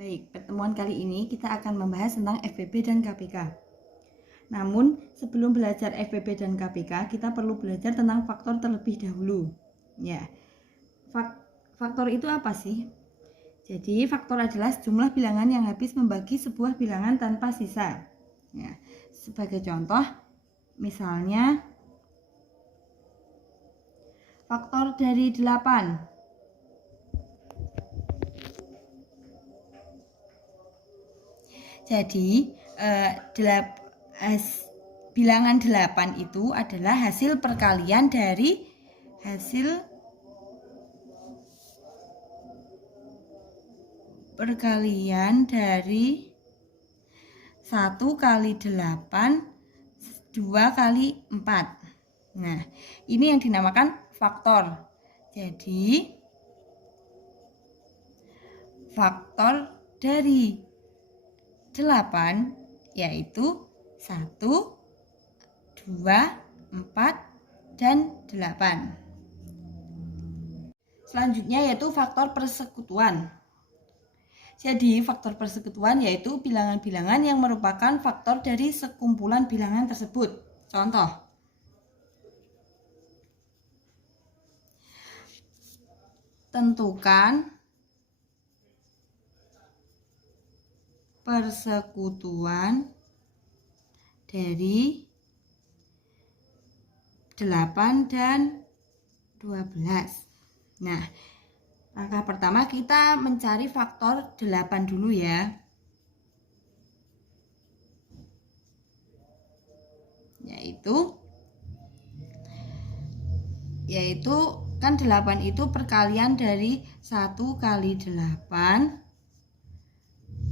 Baik, pertemuan kali ini kita akan membahas tentang FPB dan KPK. Namun, sebelum belajar FPB dan KPK, kita perlu belajar tentang faktor terlebih dahulu. Ya, faktor itu apa sih? Jadi, faktor adalah jumlah bilangan yang habis membagi sebuah bilangan tanpa sisa. Ya, sebagai contoh, misalnya faktor dari 8. Jadi, bilangan 8 itu adalah hasil perkalian dari hasil perkalian dari 1 kali 8 2 kali 4. Nah, ini yang dinamakan faktor. Jadi, faktor dari 8 yaitu 1, 2, 4, dan 8. Selanjutnya yaitu faktor persekutuan. Jadi faktor persekutuan yaitu bilangan-bilangan yang merupakan faktor dari sekumpulan bilangan tersebut. Contoh, tentukan persekutuan dari 8 dan 12. Nah, langkah pertama kita mencari faktor 8 dulu ya. Yaitu kan 8 itu perkalian dari 1 kali 8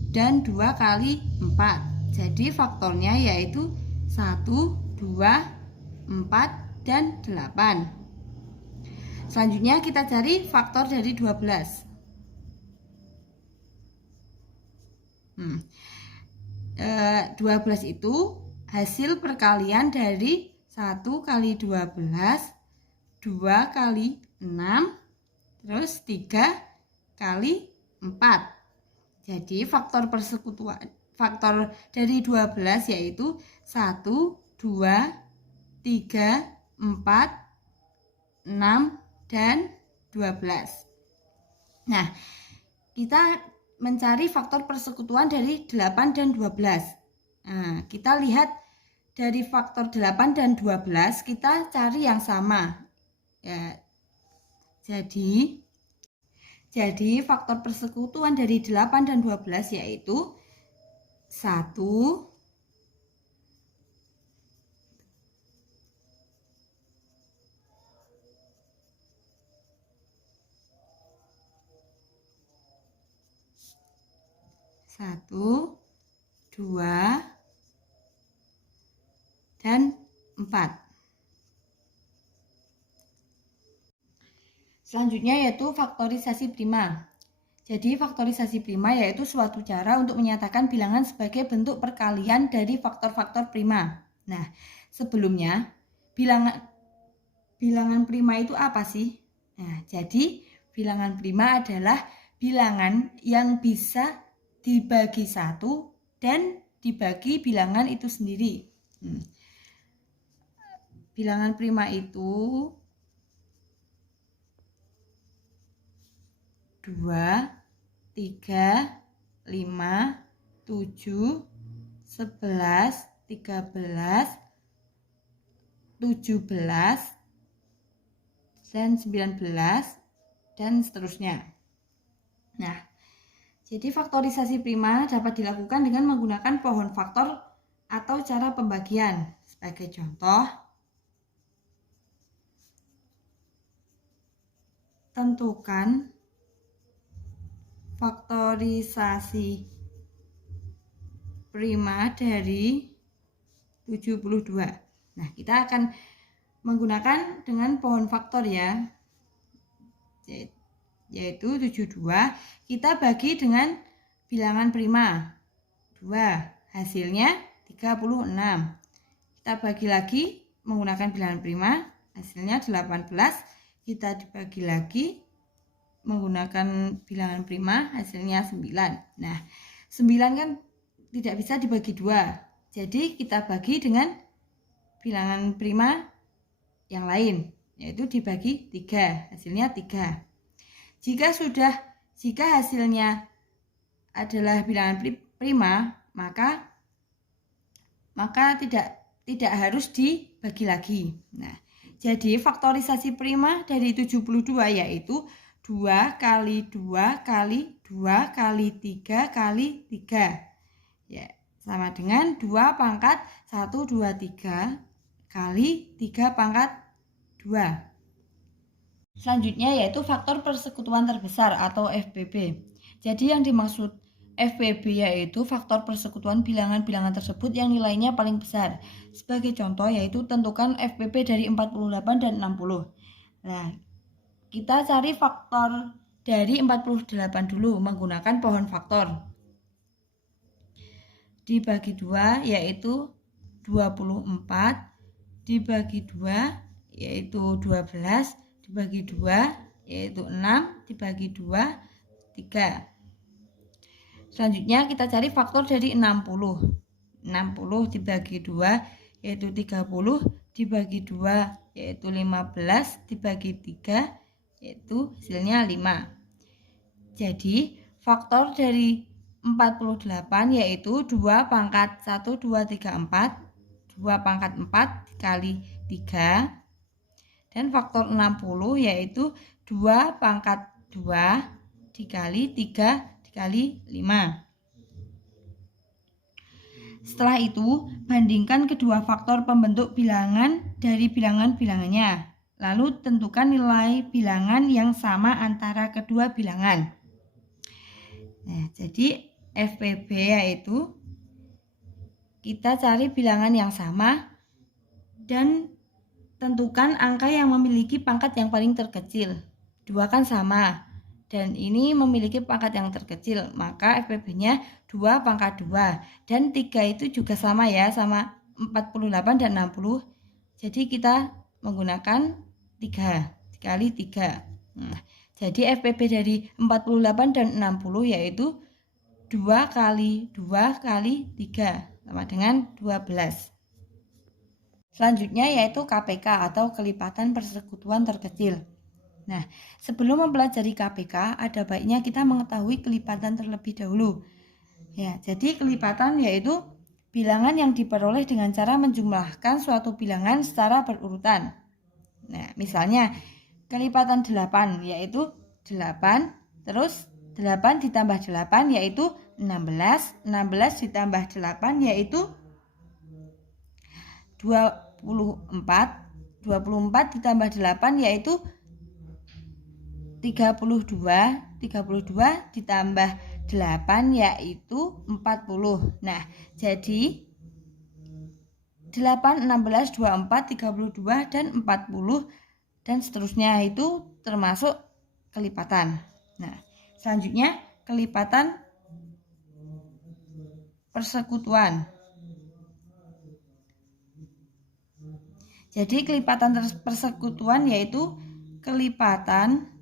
dan 2 kali 4. Jadi faktornya yaitu 1, 2, 4, dan 8. Selanjutnya kita cari faktor dari 12. 12 itu hasil perkalian dari 1 kali 12, 2 kali 6, terus 3 kali 4. Jadi faktor dari 12 yaitu 1, 2, 3, 4, 6, dan 12. Nah, kita mencari faktor persekutuan dari 8 dan 12. Nah, kita lihat dari faktor 8 dan 12, kita cari yang sama. Ya, jadi faktor persekutuan dari 8 dan 12 yaitu 1, 2, dan 4. Selanjutnya yaitu faktorisasi prima. Jadi faktorisasi prima yaitu suatu cara untuk menyatakan bilangan sebagai bentuk perkalian dari faktor-faktor prima. Nah, sebelumnya bilangan prima itu apa sih? Nah, jadi bilangan prima adalah bilangan yang bisa dibagi 1 dan dibagi bilangan itu sendiri. Bilangan prima itu 2, 3, 5, 7, 11, 13, 17, dan 19, dan seterusnya. Nah, jadi faktorisasi prima dapat dilakukan dengan menggunakan pohon faktor atau cara pembagian. Sebagai contoh, tentukan faktorisasi prima dari 72. Nah, kita akan menggunakan dengan pohon faktor ya, yaitu 72 kita bagi dengan bilangan prima 2, hasilnya 36. Kita bagi lagi menggunakan bilangan prima, hasilnya 18, kita dibagi lagi menggunakan bilangan prima, hasilnya 9. Nah, 9 kan tidak bisa dibagi 2. Jadi kita bagi dengan bilangan prima yang lain, yaitu dibagi 3, hasilnya 3. Jika hasilnya adalah bilangan prima, maka tidak harus dibagi lagi. Nah, jadi faktorisasi prima dari 72 yaitu 2 kali 2 kali 2 kali 3 kali 3. Ya, sama dengan 2 pangkat 1, 2, 3 kali 3 pangkat 2. Selanjutnya yaitu faktor persekutuan terbesar atau FPB. Jadi yang dimaksud FPB yaitu faktor persekutuan bilangan-bilangan tersebut yang nilainya paling besar. Sebagai contoh yaitu tentukan FPB dari 48 dan 60. Nah, kita cari faktor dari 48 dulu menggunakan pohon faktor. Dibagi 2 yaitu 24, dibagi 2 yaitu 12, dibagi 2 yaitu 6, dibagi 2 3. Selanjutnya kita cari faktor dari 60. 60 dibagi 2 yaitu 30, dibagi 2 yaitu 15, dibagi 3 yaitu hasilnya 5. Jadi faktor dari 48 yaitu 2 pangkat 1, 2, 3, 4, 2 pangkat 4 dikali 3. Dan faktor 60 yaitu 2 pangkat 2 dikali 3 dikali 5. Setelah itu, bandingkan kedua faktor pembentuk bilangan dari bilangan-bilangannya. Lalu tentukan nilai bilangan yang sama antara kedua bilangan. Nah, jadi FPB yaitu kita cari bilangan yang sama dan tentukan angka yang memiliki pangkat yang paling terkecil. 2 kan sama, dan ini memiliki pangkat yang terkecil, maka FPB-nya 2 pangkat 2. Dan 3 itu juga sama ya, sama 48 dan 60. Jadi kita menggunakan 3 dikali 3. Nah, jadi FPB dari 48 dan 60 yaitu 2 kali 2 kali 3, sama dengan 12. Selanjutnya yaitu KPK atau kelipatan persekutuan terkecil. Nah, sebelum mempelajari KPK, ada baiknya kita mengetahui kelipatan terlebih dahulu. Ya, jadi kelipatan yaitu bilangan yang diperoleh dengan cara menjumlahkan suatu bilangan secara berurutan. Nah, misalnya kelipatan 8 yaitu 8, terus 8 ditambah 8 yaitu 16, 16 ditambah 8 yaitu 24 ditambah 8 yaitu 32 ditambah 8 yaitu 40. Nah, jadi 8, 16, 24, 32 dan 40 dan seterusnya itu termasuk kelipatan. Nah, selanjutnya kelipatan persekutuan. Jadi kelipatan persekutuan yaitu kelipatan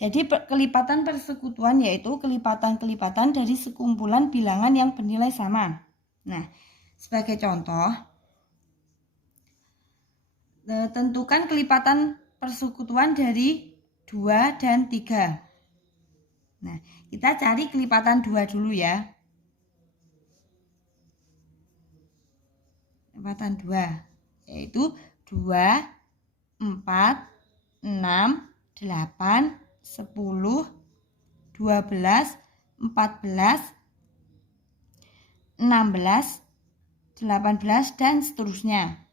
Jadi kelipatan persekutuan yaitu kelipatan-kelipatan dari sekumpulan bilangan yang bernilai sama. Nah, sebagai contoh, tentukan kelipatan persekutuan dari 2 dan 3. Nah, kita cari kelipatan 2 dulu ya. Kelipatan 2 yaitu 2, 4, 6, 8, 10, 12, 14, 16, 18 dan seterusnya.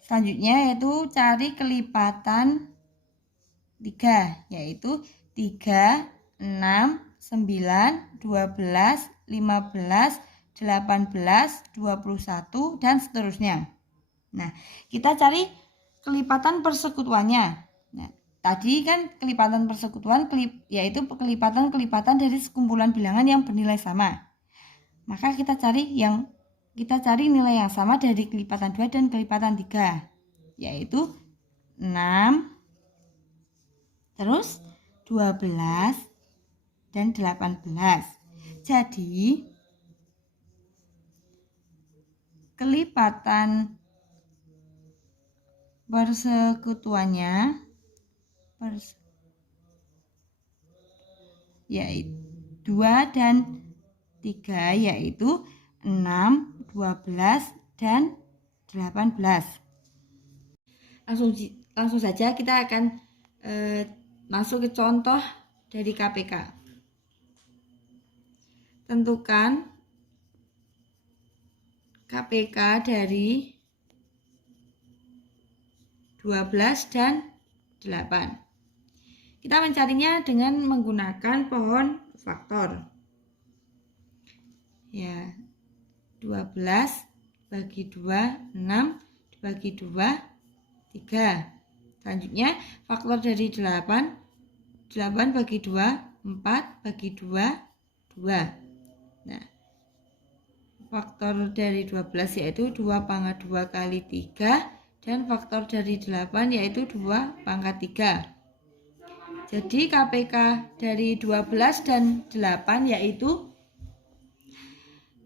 Selanjutnya yaitu cari kelipatan 3 yaitu 3, 6, 9, 12, 15, 18, 21, dan seterusnya. Nah, kita cari kelipatan persekutuannya. Nah, tadi kan kelipatan persekutuan yaitu kelipatan-kelipatan dari sekumpulan bilangan yang bernilai sama. Maka kita cari nilai yang sama dari kelipatan 2 dan kelipatan 3, yaitu 6, terus 12, dan 18. Jadi kelipatan persekutuannya yaitu 2 dan 3, yaitu 6, 12, dan 18. Langsung saja kita akan masuk ke contoh dari KPK. Tentukan KPK dari 12 dan 8. Kita mencarinya dengan menggunakan pohon faktor. Ya, 12 bagi 2, 6, dibagi 2, 3. Selanjutnya, faktor dari 8 bagi 2, 4 bagi 2, 2. Nah, faktor dari 12 yaitu 2 pangkat 2 kali 3, dan faktor dari 8 yaitu 2 pangkat 3. Jadi KPK dari 12 dan 8 yaitu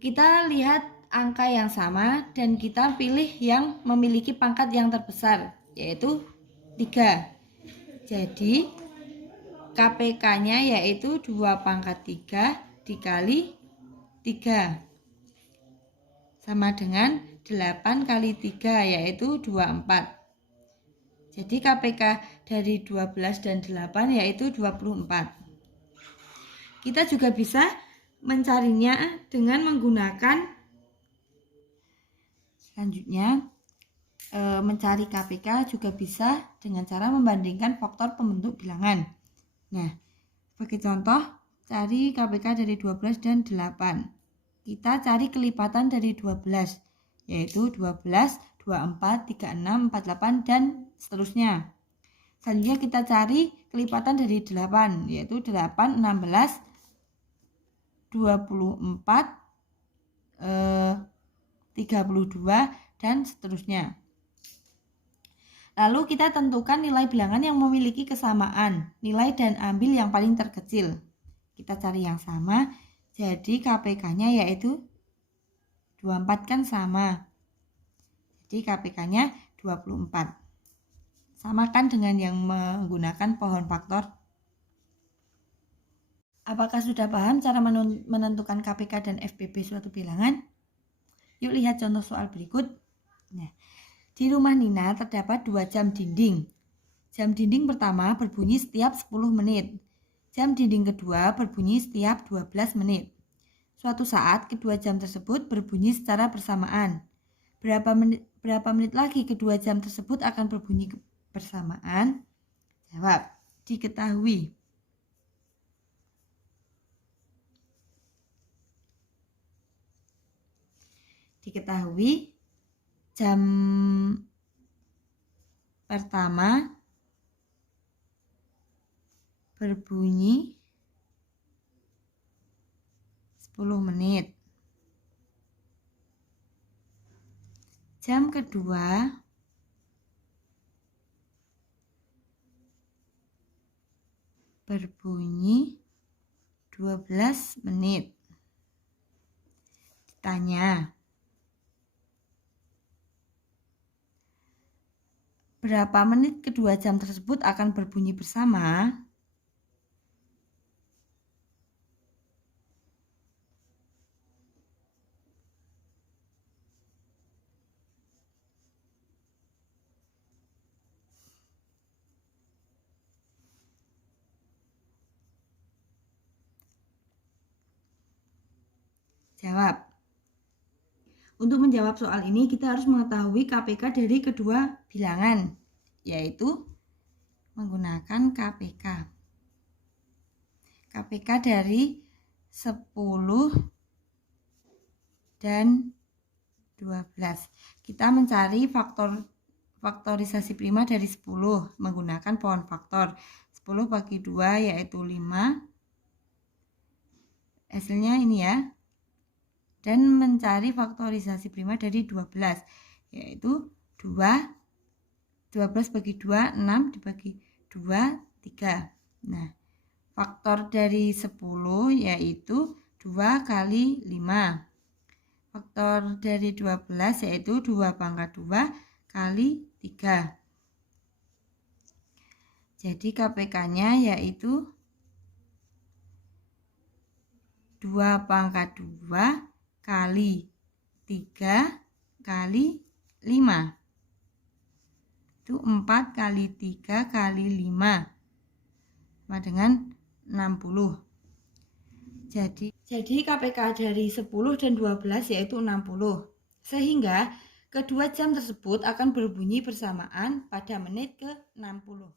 kita lihat angka yang sama dan kita pilih yang memiliki pangkat yang terbesar, yaitu 3. Jadi KPK-nya yaitu 2 pangkat 3 dikali 3 sama dengan 8 kali 3, yaitu 24. Jadi KPK dari 12 dan 8 yaitu 24. Kita juga bisa mencarinya dengan menggunakan selanjutnya mencari KPK juga bisa dengan cara membandingkan faktor pembentuk bilangan. Nah, sebagai contoh, cari KPK dari 12 dan 8. Kita cari kelipatan dari 12, yaitu 12, 24, 36, 48, dan seterusnya. Selanjutnya kita cari kelipatan dari 8, yaitu 8, 16, 24, 32, dan seterusnya. Lalu kita tentukan nilai bilangan yang memiliki kesamaan, nilai dan ambil yang paling terkecil. Kita cari yang sama, jadi KPK-nya yaitu 24 kan sama. Jadi KPK-nya 24. Samakan dengan yang menggunakan pohon faktor. Apakah sudah paham cara menentukan KPK dan FPB suatu bilangan? Yuk lihat contoh soal berikut. Nah, di rumah Nina terdapat 2 jam dinding. Jam dinding pertama berbunyi setiap 10 menit. Jam dinding kedua berbunyi setiap 12 menit. Suatu saat kedua jam tersebut berbunyi secara bersamaan. Berapa menit lagi kedua jam tersebut akan berbunyi bersamaan? Jawab, diketahui. Diketahui jam pertama berbunyi 10 menit. Jam kedua berbunyi 12 menit. Ditanya, berapa menit kedua jam tersebut akan berbunyi bersama? Jawab. Untuk menjawab soal ini kita harus mengetahui KPK dari kedua bilangan, yaitu menggunakan KPK. KPK dari 10 dan 12. Kita mencari faktorisasi prima dari 10 menggunakan pohon faktor. 10 bagi 2 yaitu 5. Hasilnya ini ya. Dan mencari faktorisasi prima dari 12 yaitu 2. 12 bagi 2 6 dibagi 2 3. Nah, faktor dari 10 yaitu 2 kali 5. Faktor dari 12 yaitu 2 pangkat 2 kali 3. Jadi KPK-nya yaitu 2 pangkat 2 kali 3 kali 5. Itu 4 kali 3 kali 5 sama dengan 60. Jadi KPK dari 10 dan 12 yaitu 60. Sehingga kedua jam tersebut akan berbunyi bersamaan pada menit ke-60.